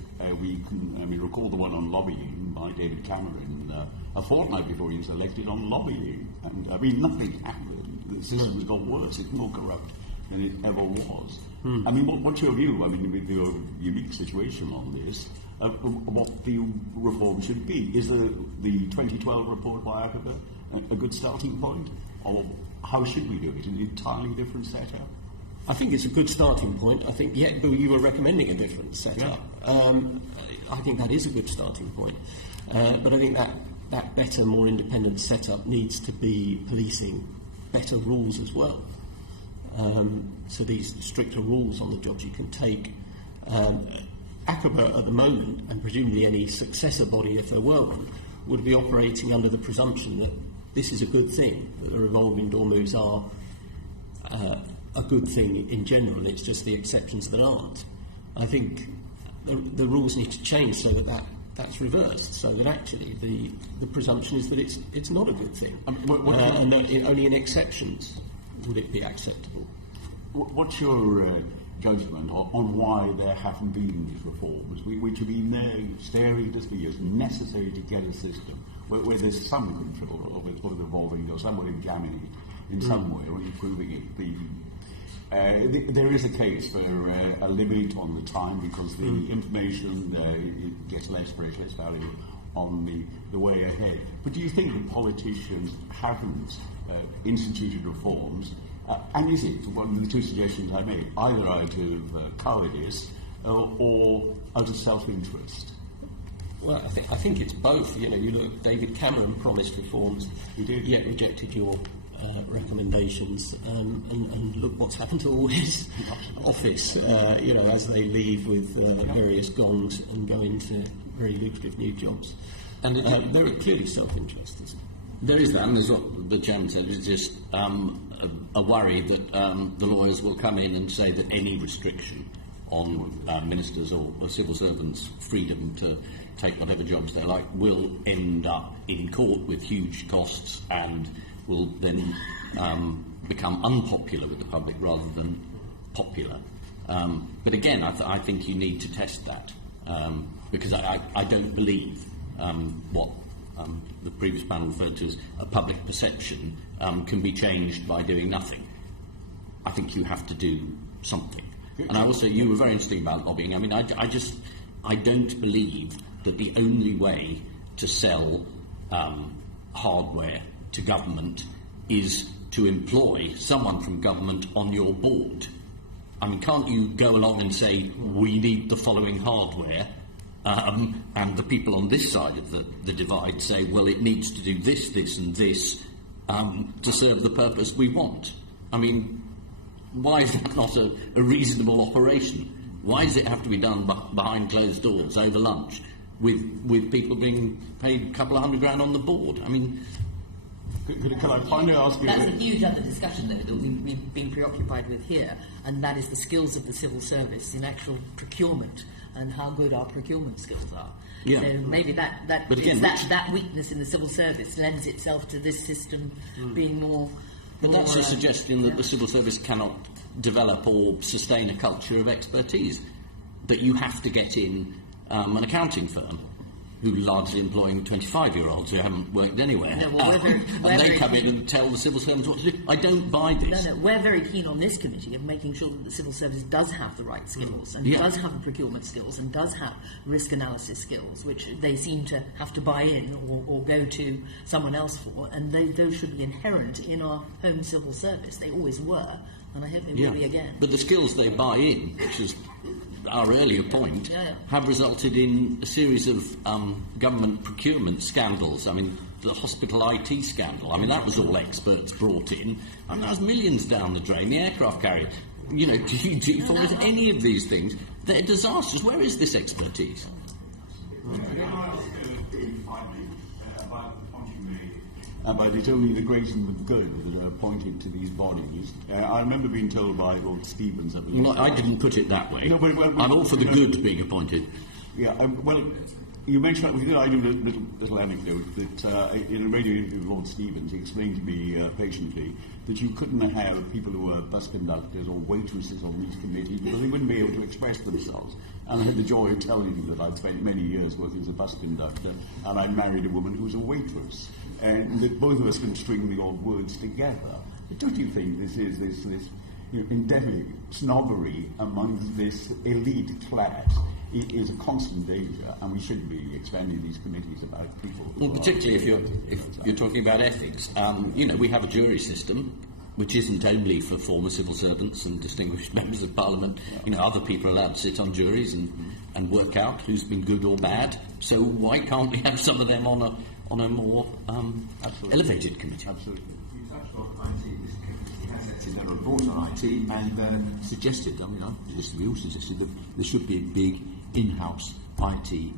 We can recall the one on lobbying by David Cameron a fortnight before he was elected on lobbying, and nothing happened. The system has got worse. It's more corrupt than it ever was. I mean, what's your view? I mean, with your unique situation on this, what the reform should be? Is the 2012 report by ACoBA a good starting point, or how should we do it? An entirely different setup? I think it's a good starting point. I think, Bill, you were recommending a different setup. I think that is a good starting point. But I think that better, more independent setup needs to be policing better rules as well. So these stricter rules on the jobs you can take. ACoBA at the moment, and presumably any successor body, if there were one, would be operating under the presumption that this is a good thing, that the revolving door moves are a good thing in general, and it's just the exceptions that aren't. I think the rules need to change so that's reversed, so that actually the presumption is that it's not a good thing, and that only in exceptions would it be acceptable. What's your judgment on why there haven't been these reforms, which have been there staring to see as necessary to get a system where there's some control of the revolving door, some way of jamming it in some way or improving it? There is a case for a limit on the time because the information it gets less precious value on the way ahead. But do you think that politicians haven't instituted reforms? And is it one of the two suggestions I made, either out of cowardice or out of self-interest? Well, I think it's both. You look, David Cameron promised reforms, he did, yet rejected your recommendations, and look what's happened to all his office. As they leave with various gongs and go into very lucrative new jobs. And there are clearly self-interest. There is that, and there's what the chairman said. It's just a worry that the lawyers will come in and say that any restriction on ministers or civil servants' freedom to take whatever jobs they like will end up in court with huge costs and will then become unpopular with the public rather than popular. But again, I think you need to test that because I don't believe what the previous panel referred to as a public perception can be changed by doing nothing. I think you have to do something. And I also, you were very interesting about lobbying. I mean, I don't believe that the only way to sell hardware to government is to employ someone from government on your board. I mean, can't you go along and say, we need the following hardware, and the people on this side of the divide say, well, it needs to do this, this and this to serve the purpose we want? I mean, why is that not a reasonable operation? Why does it have to be done behind closed doors over lunch with people being paid a couple of $100,000 on the board? I mean, can I finally ask you... That's a huge other discussion that we've been preoccupied with here, and that is the skills of the civil service in actual procurement and how good our procurement skills are. Yeah. So maybe that weakness in the civil service lends itself to this system being more... But that's a suggestion that the civil service cannot develop or sustain a culture of expertise, that you have to get in an accounting firm who largely employing 25-year-olds who haven't worked anywhere. No, well, and they come in and tell the civil servants what to do. I don't buy this. No, we're very keen on this committee of making sure that the civil service does have the right skills and does have the procurement skills and does have risk analysis skills, which they seem to have to buy in or go to someone else for, and those should be inherent in our home civil service. They always were, and I hope they will be again. But the skills they buy in, which is our earlier point, have resulted in a series of government procurement scandals. I mean, the hospital IT scandal, I mean, that was all experts brought in. I mean, that was millions down the drain. The aircraft carrier, do you follow any of these things? They're disasters. Where is this expertise? But it's only the great and the good that are appointed to these bodies. I remember being told by Lord Stevens... I didn't put it that way. No, but, I'm all for the good being appointed. Yeah, you mentioned... I do a little anecdote that in a radio interview with Lord Stevens, he explained to me patiently that you couldn't have people who were bus conductors or waitresses on these committees because they wouldn't be able to express themselves. And I had the joy of telling him that I'd spent many years working as a bus conductor and I married a woman who was a waitress. And that both of us can string the odd words together. But don't you think this is this indefinite snobbery among this elite class is a constant danger, and we shouldn't be expanding these committees about people. Well, particularly if you're talking about ethics, we have a jury system which isn't only for former civil servants and distinguished members of Parliament. Other people are allowed to sit on juries and work out who's been good or bad. So why can't we have some of them on a more elevated committee? Absolutely. Did a report on IT and suggested, we all suggested that there should be a big in-house IT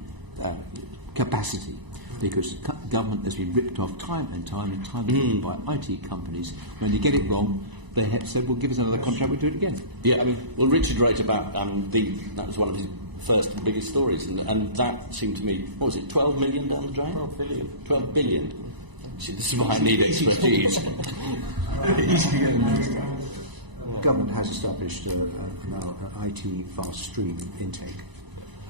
capacity, because government has been ripped off time and time again by IT companies. When they get it wrong, they have said, well, give us another contract, we'll do it again. Yeah, Richard wrote about that was one of his first and biggest stories, and that seemed to me, what was it, 12 million down the drain? 12 billion. 12 billion. See, this is why I need expertise. Government has established an IT fast stream intake.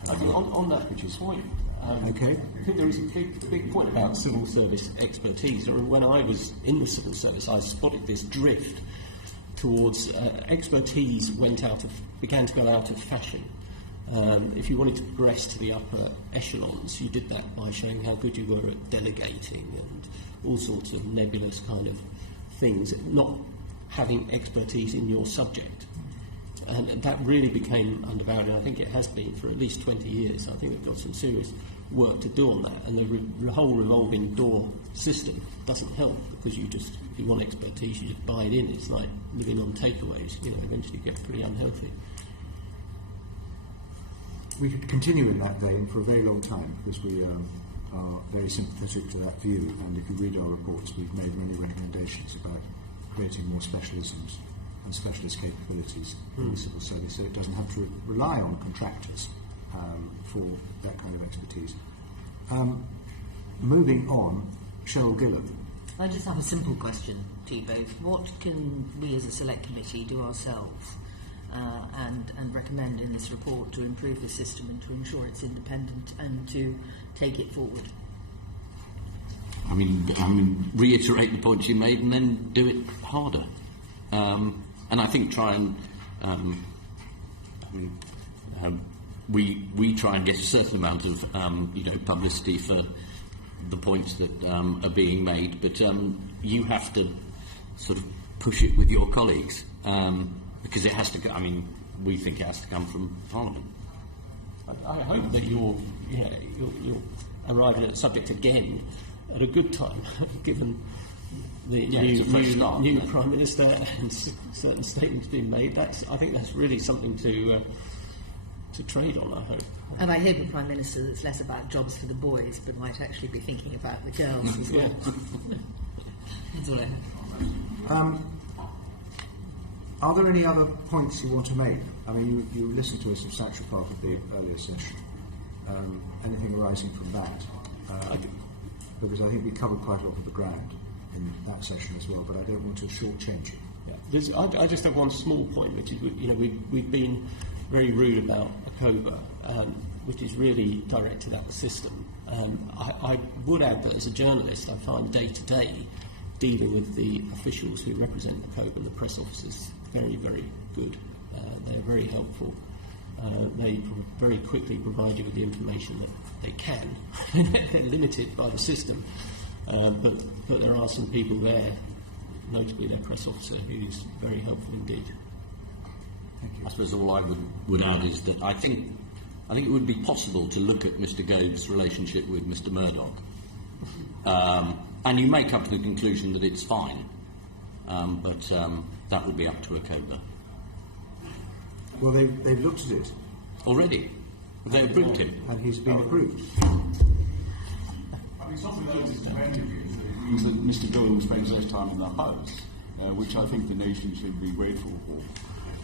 On that point, I think there is a big point about civil service expertise. When I was in the civil service, I spotted this drift towards expertise began to go out of fashion. If you wanted to progress to the upper echelons, you did that by showing how good you were at delegating and all sorts of nebulous kind of things, not having expertise in your subject. And that really became undervalued, and I think it has been for at least 20 years. I think they've got some serious work to do on that, and the whole revolving door system doesn't help, because if you want expertise, you just buy it in. It's like living on takeaways, eventually get pretty unhealthy. We could continue in that vein for a very long time, because we are very sympathetic to that view, and if you read our reports, we've made many recommendations about creating more specialisms and specialist capabilities in the civil service, so it doesn't have to rely on contractors for that kind of expertise. Moving on, Cheryl Gillan. I just have a simple question to you both. What can we as a select committee do ourselves and recommend in this report to improve the system and to ensure it's independent and to take it forward? I mean, reiterate the points you made and then do it harder. And I think try and we try and get a certain amount of publicity for the points that are being made, but you have to sort of push it with your colleagues because it has to go. I mean, we think it has to come from Parliament. I hope that you're arriving at the subject again at a good time, given the new Prime Minister and certain statements being made. I think that's really something to trade on, I hope. And I hope a Prime Minister that's less about jobs for the boys, but might actually be thinking about the girls as well. That's all I have. Are there any other points you want to make? I mean, you listened to a substantial part of the earlier session. Anything arising from that? Because I think we covered quite a lot of the ground in that session as well, but I don't want to shortchange you. Yeah. I just have one small point, which is we've been very rude about ACoBA, which is really directed at the system. I would add that as a journalist, I find day to day dealing with the officials who represent ACoBA, the press officers, very, very good. They're very helpful. They very quickly provide you with the information that they can. They're limited by the system, but there are some people there, notably their press officer, who's very helpful indeed. Thank you. I suppose all I would add is that I think it would be possible to look at Mr. Gove's relationship with Mr. Murdoch, and you may come to the conclusion that it's fine, but that would be up to ACoBA. Well, they've looked at it already. They've approved him, and he's been approved. I mean, something that is means that Mr. Gove spends less time in the House, which I think the nation should be grateful for.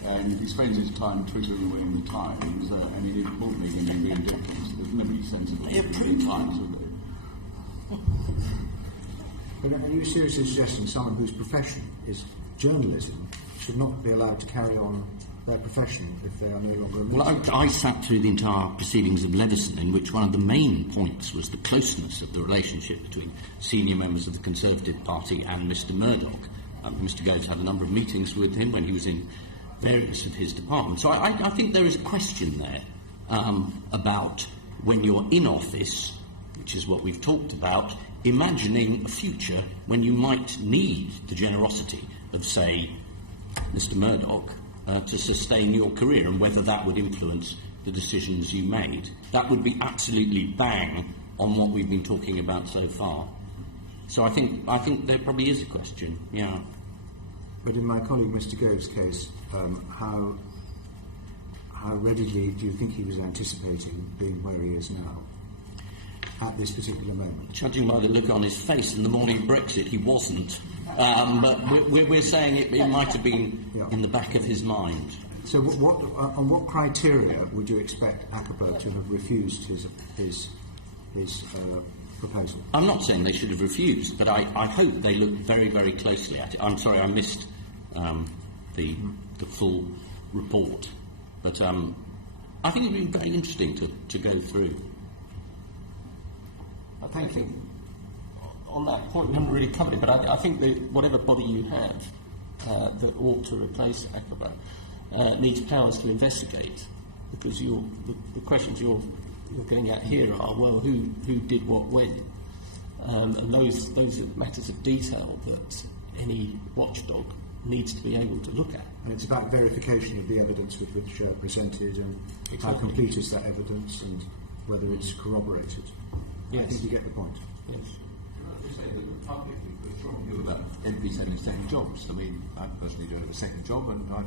And if he spends his time twittering away in the Times, it won't make any real difference. There's nobody sensible in the Times, is there? But are you seriously suggesting someone whose profession is journalism should not be allowed to carry on their profession if they are no longer... Well, I sat through the entire proceedings of Leveson, in which one of the main points was the closeness of the relationship between senior members of the Conservative Party and Mr. Murdoch. Mr. Gove had a number of meetings with him when he was in various of his departments. So I think there is a question there about when you're in office, which is what we've talked about, imagining a future when you might need the generosity of, say, Mr. Murdoch to sustain your career, and whether that would influence the decisions you made. That would be absolutely bang on what we've been talking about so far. So I think there probably is a question, yeah. But in my colleague Mr. Gove's case, how readily do you think he was anticipating being where he is now at this particular moment? Judging by the look on his face in the morning of Brexit, he wasn't. But we're saying it might have been in the back of his mind. So on what criteria would you expect ACoBA to have refused his proposal? I'm not saying they should have refused, but I hope they look very, very closely at it. I'm sorry I missed the full report, but I think it would be very interesting to go through. Thank you. On that point, we haven't really covered it, but I think that whatever body you have, that ought to replace ACoBA needs powers to investigate, because the questions you're getting at here are, well, who did what when, and those are matters of detail that any watchdog needs to be able to look at. And it's about verification of the evidence with which presented, and how complete is that evidence, and whether it's corroborated. Yes. I think you get the point. Yes. About MPs having second jobs. I mean, I personally don't have a second job, and I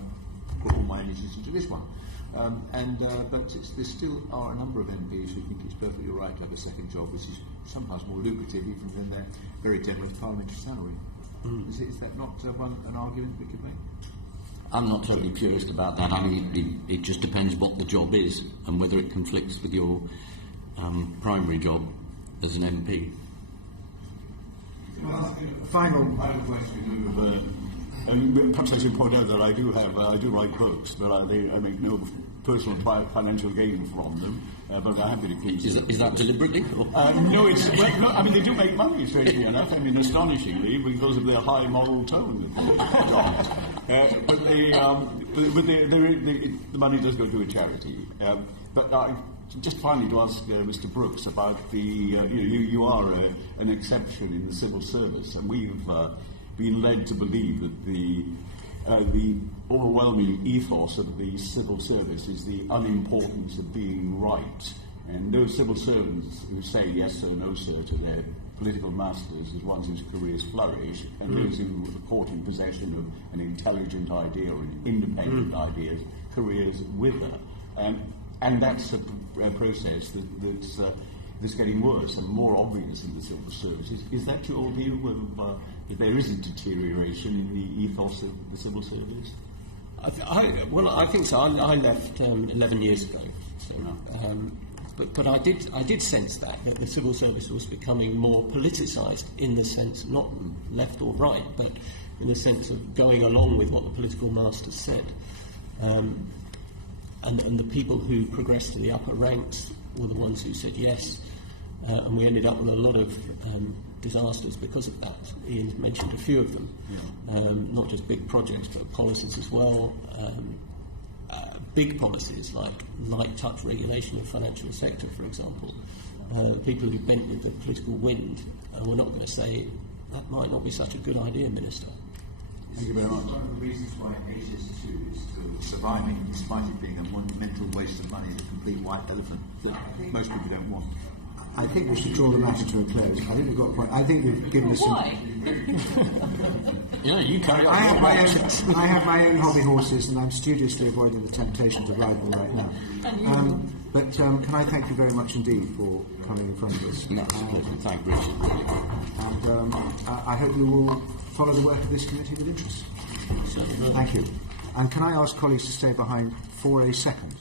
put all my energies into this one. But there still are a number of MPs who think it's perfectly right to have a second job, which is sometimes more lucrative even than their very generous parliamentary salary. Is that not an argument we could make? I'm not totally curious about that. I mean, it just depends what the job is and whether it conflicts with your primary job as an MP. Final question. Perhaps I should point out that I do write books, but I make no personal financial gain from them. But I have been accused. Is that deliberately? No, it's. Well, no, I mean, they do make money, strangely enough. I mean, astonishingly, because of their high moral tone. But the money does go to a charity. But just finally to ask Mr. Brooks about the. You are an exception in the civil service, and we've been led to believe that the overwhelming ethos of the civil service is the unimportance of being right. And those civil servants who say yes sir, no sir to their political masters is ones whose careers flourish, and those who are caught in possession of an intelligent idea or an independent ideas, careers wither. And that's a process that's getting worse and more obvious in the civil service. Is that your view of that there is a deterioration in the ethos of the civil service? I think so. I left 11 years ago, so, but I did sense that the civil service was becoming more politicised, in the sense not left or right, but in the sense of going along with what the political masters said, and the people who progressed to the upper ranks were the ones who said yes, and we ended up with a lot of disasters because of that. Ian mentioned a few of them, not just big projects, but policies as well. Big policies like light touch regulation of the financial sector, for example. People who bent with the political wind were not going to say, that might not be such a good idea, Minister. Thank you very much. One of the reasons why HS2 is still surviving, despite it being a monumental waste of money, is a complete white elephant that most people don't want. I think we should draw the matter to a close. I think we've got a point. I think we've given us some... Why? Yeah, you carry on. I have my own hobby horses, and I'm studiously avoiding the temptation to ride them right now. But can I thank you very much indeed for coming in front of us? Thank you, Richard. And I hope you will follow the work of this committee with interest. Thank you. And can I ask colleagues to stay behind for a second?